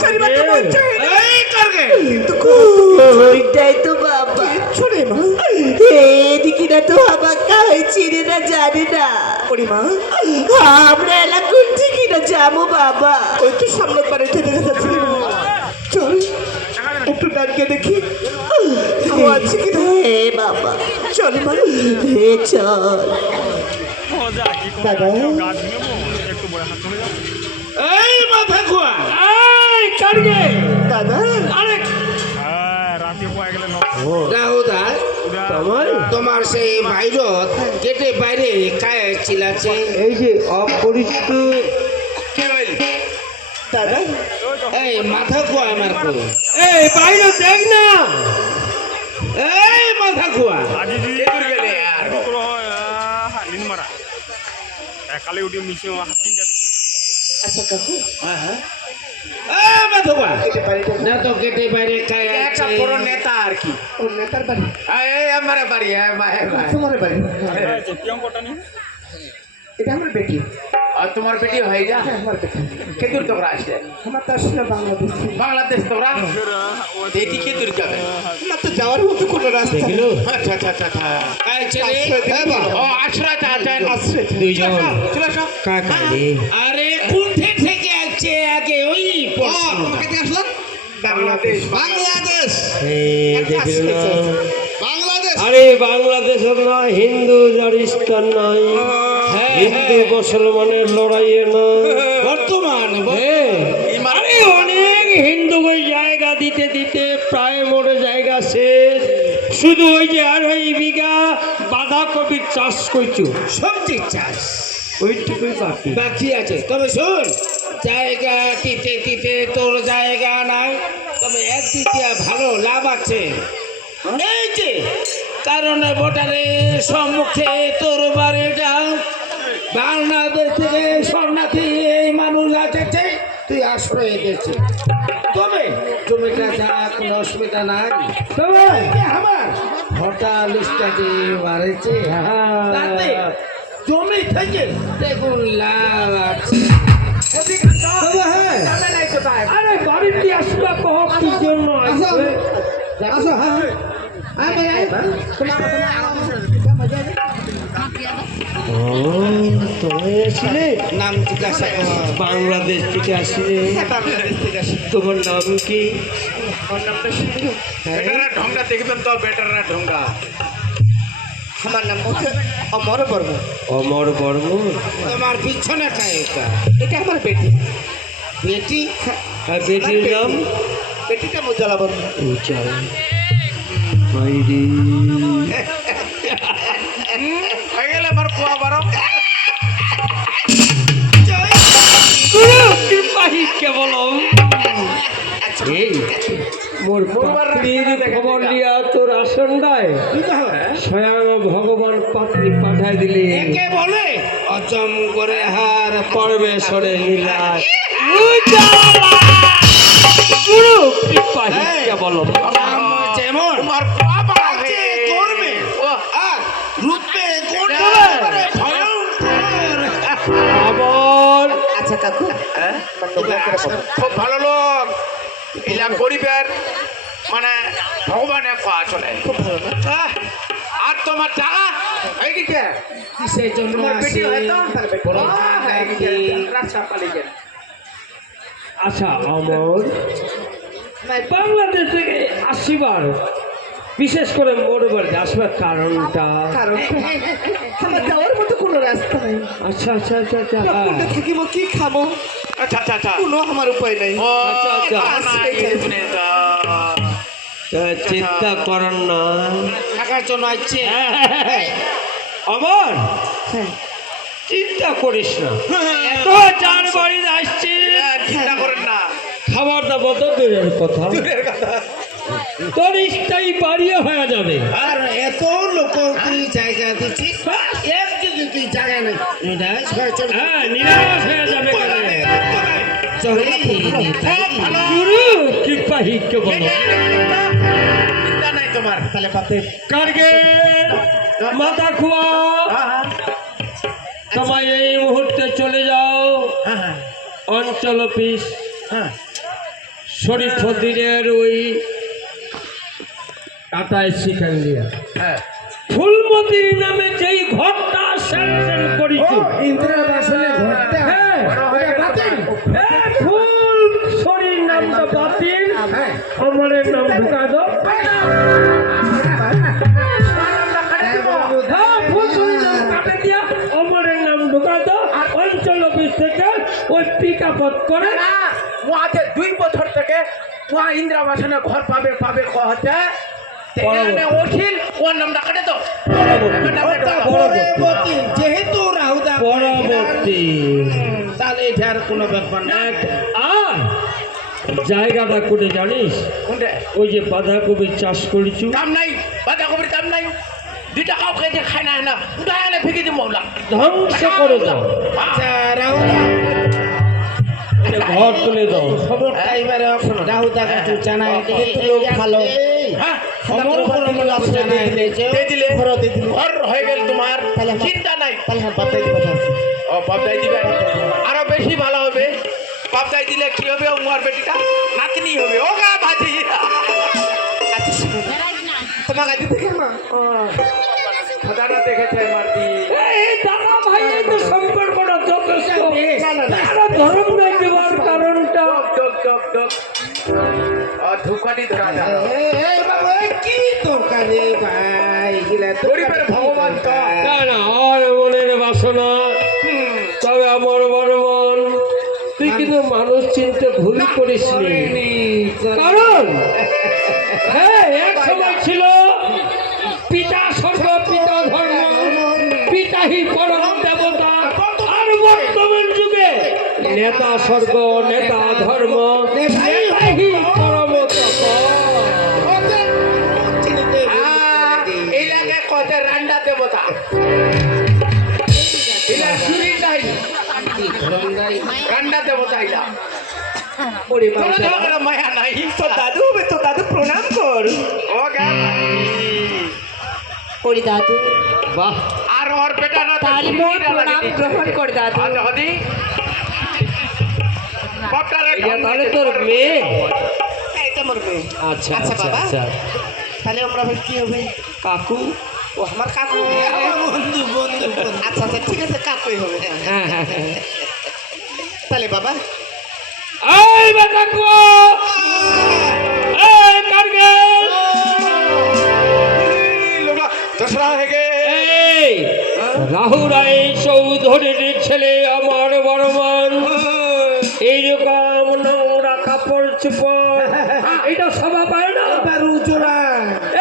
ছেড়ে বাচ্চা বলছে এই করগে। ওইটাই তো বাবা। ছোড়ে মা। এদিকে না তো হাবাক্কা হয়েছে রে না জানে না। করি মা। আমরা এলা কুঞ্চি কিনা যাব বাবা। ওই তো সামনে পারে থেকে যাচ্ছি। চল একটু ডানকে দেখি। আছে কি হে বাবা। চল মা। হে চল। দাদা। এই মাথা খোয়া। কারগে দাদা। আরে রাহুদা তোমার? তোমার সেই ভাইরত গেটে বাইরে কায় চিলাছে এই যে অপরিচিত দাদা। এই মাথা খোয়া আমার কো এই বাইরে দেখ না। এই মাথা খোয়া। কালি উঠি মিশে আচ্ছা কাকু। বাড়িটা না তো গেটে বাইরে একটা বড় নেতা আর কি। ও নেতার বাড়ি। আমার বাড়ি ভাই ভাই তোমার বাড়ি। এটা আমার বেটি। আর তোমার বেটি হয়ে যা। আমার বেটি। কেতুর তোমরা আসলে। আমার তো আসলে বাংলাদেশ। বাংলাদেশ তোমরা? বেটি কেতুর যাবে আমার তো যাওয়ার মতো কোনো রাস্তা নেই। আচ্ছা আচ্ছা আচ্ছা আচ্ছা। ও আশ্রয় আশ্রয়। দুইজন। চলে আসো আরে কোনঠে থেকে আসছে? আগে ওই বাংলাদেশ। বাংলাদেশ। আরে বাংলাদেশের না হিন্দু জারিস্তান নাই। হিন্দু মুসলমানের লড়াইয়ে না বর্তমান হ্যাঁ। আরে অনেক হিন্দু ওই জায়গা দিতে দিতে প্রায় মোড়ে জায়গা শেষ। শুধু ওই যে আর ওই বিঘা বাঁধাকপির চাষ করছ। সবজি চাষ। ওইটুকুই বাকি। বাকি আছে। তবে শোন জায়গা দিতে দিতে তোর জায়গা নাই। তবে এক দ্বিতীয় ভালো লাভ আছে। এই যে কারণে ভোটারের সম্মুখে তোর বাড়িটা বাংলাদেশ থেকে শরণার্থী এই মানুষ আছে তুই আশ্রয় দিয়েছে। তবে জমিটা যা কোনো অসুবিধা নাই। তবে আমার ভোটার লিস্টটা যে বাড়েছে? জমি থেকে দেখুন লাভ আছে। আরে বাড়িতে আসবা কহ কি জন্য আসবে? আসো হ্যাঁ ও তুমি আসলে নাম জিজ্ঞাসা কর বাংলাদেশ থেকে আসলে। হ্যাঁ বাংলাদেশ থেকে আসি তোমার নাম কি? আমার নামটা ঢঙ্গা দেখবেন তো বেটারা ঢঙ্গা। আমার নাম হচ্ছে অমর বর্মন। অমর বর্মন? তোমার পিছনে এটা আমার বেটি। বেটি? আর বেটির নাম? বেটিটা উজ্জ্বলা বর্মন উজ্জ্বল মাইরি হয়ে গেলে আমার কুয়া বারো কেবল এই মোর খবর লিয়া তোর স্বয়ং ভগবান পাত্রী পাঠাই দিলি। একে বলে? অজম করে হার! গুরু যেমন হয়ে করবে ভয়ঙ্কর আমর আচ্ছা কাকু হ্যাঁ? বলো। খুব ভালো লোক। এলা গরিবের মানে ভগবান কোয়া চলে আর তোমার টাকা হয়ে গেছে কিসের জন্য তোমার? হয়তো হয়ে গেছে। রাস্তা পালিয়ে গেল। আচ্ছা আমার বাংলাদেশ থেকে আসিবার বিশেষ করে মোর বাড়িতে আসবার কারণটা? কারণ? আমার যাওয়ার মতো কোনো রাস্তা নেই। আচ্ছা আচ্ছা আচ্ছা আচ্ছা কোনটা থাকিব কি খাব আচ্ছা আচ্ছা আচ্ছা। কোনো আমার উপায় নাই। আচ্ছা, আচ্ছা। তা চিন্তা করেন না। থাকার জন্য আসছে আমার হ্যাঁ চিন্তা করিস না। তো চার বাড়ি আসছি হ্যাঁ, চিন্তা করেন না। খাবার দাবার তো দূরের কথা। তোর হয়ে যাবে। আর এত লোক তুই জায়গা দিচ্ছিস এক যদি তুই জায়গা নেই? নিরাশ হয়ে চল হ্যাঁ নিরাশ হয়ে যাবে কেন? চলে গুরু কৃপা হিকে বলো। চিন্তা নাই তোমার। তাহলে পাতে কারগে মাথা খোয়া। তোমায় এই মুহূর্তে চলে যাও। হ্যাঁ হ্যাঁ। অঞ্চল অফিস। হ্যাঁ। শরীফুদ্দিনের ওই টাটা শিখান দিয়া হ্যাঁ ফুলমতির নামে যেই ঘরটা স্যাংশন করেছি হ্যাঁ হ্যাঁ, ফুল শরীর বাতিল নাম ঢুকা দাও হ্যাঁ, ফুল শরীর নাম কাটে দিয়া অমরের নাম ঢুকা দাও অঞ্চল অফিস থেকে ওই পিক আপ করে দুই বছর থেকে ইন্দিরা বাসনে ঘর পাবে পাবে কহতে এখানে ওর নামটা কাটে তো। যেহেতু রাহুদা পরবর্তী তাহলে এটার কোনো ব্যাপার না। আর জায়গাটা করে জানিস? কোনটা? ওই যে বাঁধাকপির চাষ করেছু। দাম নাই বাঁধাকপির দাম নাই। দুই টাকাও খেতে খায় না না উঠায় এনে ফেঁকে দিই মৌলা ধ্বংস করে দাও। আচ্ছা ঘর তুলে দাও। খবরটা এবারে শোনো রাহুদা কাছে জানাই। ভালো। হ্যাঁ। আমার উপর দিলে ঘর হয়ে গেল তোমার তাহলে চিন্তা নাই। হ্যাঁ ও দিবেন আরও বেশি ভালো হবে। পাবদাই দিলে কি হবে? উমার বেটিটা? নাতনি হবে। ও গা তোমার কাছে থেকে মা? খোদারা দেখেছে মারতি এই দাদা ভাই এই তো সম্পর্কটা যথেষ্ট। ধর্ম দেওয়ার কারণটা। ধুকানি ধরা যায় এই বাবু এই কি দরকার ভাই? গরিবের ভগবান না না আর মনের বাসনা। তবে আমার বড় তুই কিন্তু মানুষ চিনতে ভুল করিস কারণ হ্যাঁ এক সময় ছিল পিতা স্বর্গ পিতা ধর্ম পিতাহি পরম দেবতা। আর বর্তমান যুগে নেতা স্বর্গ নেতা ধর্ম রান্ডা দেবতা ইলা চুরি নাই রান্ডা দেবতা ইলা ওরে বাবা ঝগড়া মায়া নাই। তো দাদু তো দাদু প্রণাম কর। ও ওরে দাদু। বাহ। আর ওর বেটা না তো মোর প্রণাম গ্রহণ কর দাদু। আজ হদি। পটারে এটা তাহলে তোর মেয়ে? এটা মোর মেয়ে। আচ্ছা আচ্ছা, আচ্ছা বাবা। আচ্ছা। তাহলে আমরা কি হবে? কাকু? ও আমার কাকু। বন্ধু বন্ধু আচ্ছা আচ্ছা ঠিক আছে কাকুই হবে। হ্যাঁ। হ্যাঁ হ্যাঁ। হ্যাঁ তাহলে বাবা। এই বাটাকু এই কারগেল! দশরা হয়ে গে রাহু রায় চৌধুরীর ছেলে আমার বড় মান এইরকম নোংরা কাপড় চুপড়। এটা সভা পায় না?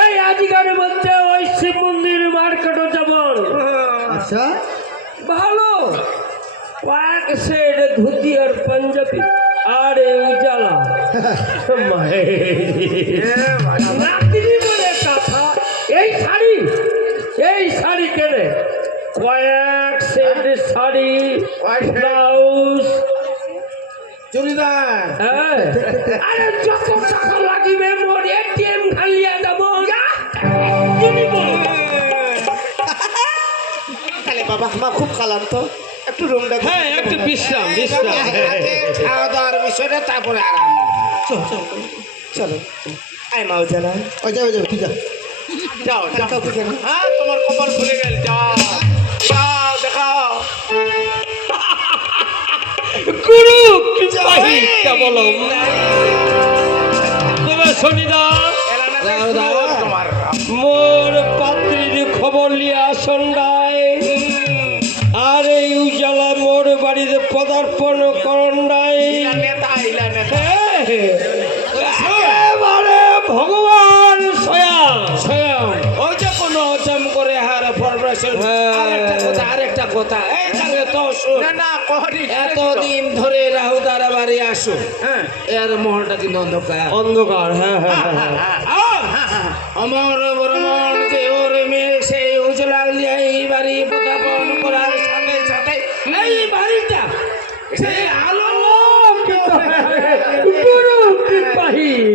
এই আজিকার মধ্যে ওই শিব মন্দির মার্কেটও যেমন আচ্ছা ভালো। কয়েক সেট ধুতি আর পাঞ্জাবি আর উজালা। রাত্রি বলে কথা এই শাড়ি এই শাড়ি কেনে? কয়েক সেট শাড়ি ব্লাউজ। চুড়িদার। হ্যাঁ। আরে যত টাকা লাগিবে মোর এটিএম খালিয়া যাব। বাবা খুব কালাম তো একটু রুমটা হ্যাঁ একটু বিশ্রাম বিশ্রাম। খাওয়া দাওয়ার বিষয়টা তারপরে আরাম। চলো আয় মাও জানা ও যাও যাও। হ্যাঁ তোমার কপাল খুলে গেল যাও। যাও দেখাও। গুরু কৃপাহি তোমার মোর পাত্রীর খবর লিয়া সন্ধ্যায় একেবারে ভগবান স্বয়ং। স্বয়ং ওই যে কোনো জম করে হার ফরমেশন হ্যাঁ। আরেকটা কথা আরেকটা কথা। এই জায়গায় তো না না এতদিন ধরে রাহুদার বাড়ি আসো হ্যাঁ। এর মহলটা কিন্তু অন্ধকার। অন্ধকার হ্যাঁ হ্যাঁ হ্যাঁ আমার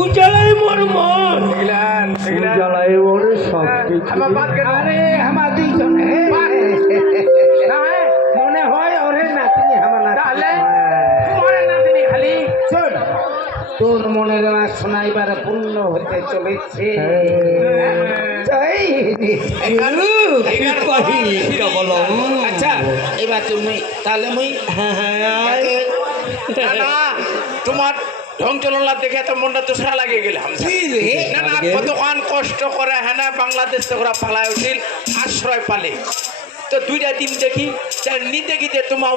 উজালাই মোর মন। উজালাই মোর সব কিছু। আরে আমার দুইজন। মনে হয় ওরে নাতনি আমার তাহলে? তোমার নাতনি খালি? শোন তোর মনে না শোনাইবার পূর্ণ হতে চলেছে। আচ্ছা এবার তুমি তাহলে মুই না, না, তোমার ঢং চলনলা দেখে তো মনটা তুষরা লাগে গেলাম না না কতক্ষণ কষ্ট করে হ্যাঁ বাংলাদেশ থেকে ওরা পালায় উঠিল আশ্রয় পালে তো দুইটা দিন দেখি তোমার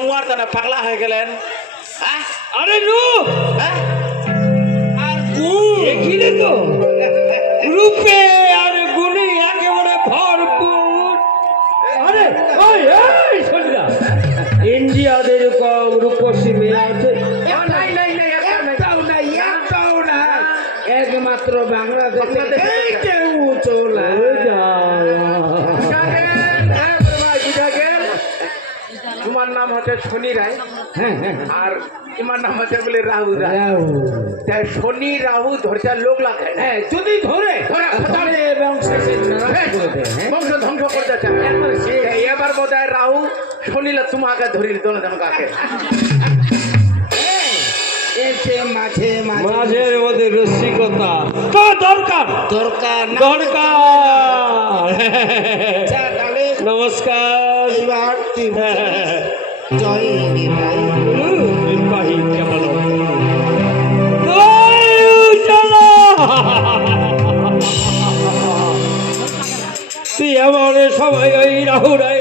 পাগলা হয়ে গেলেন হ্যাঁ আরে রূপ হ্যাঁ আর তো রূপে কেউ চলে তোমার নাম হচ্ছে শনি রায় আর তোমার নাম হচ্ছে বলে রাহু রায়। তাই শনি রাহু ধরতে লোক লাগে। হ্যাঁ যদি ধরে খতমে বংশ ধ্বংস করতে চায়। এবার বোধ হয় রাহু শনিলা তোমাকে ধরিল দোনো জন কাকে? মাঝে মাঝের মধ্যে রসিকতা। তো দরকার। দরকার দরকার। নমস্কার। তুই জয় এমন সময় ওই রাহুরাই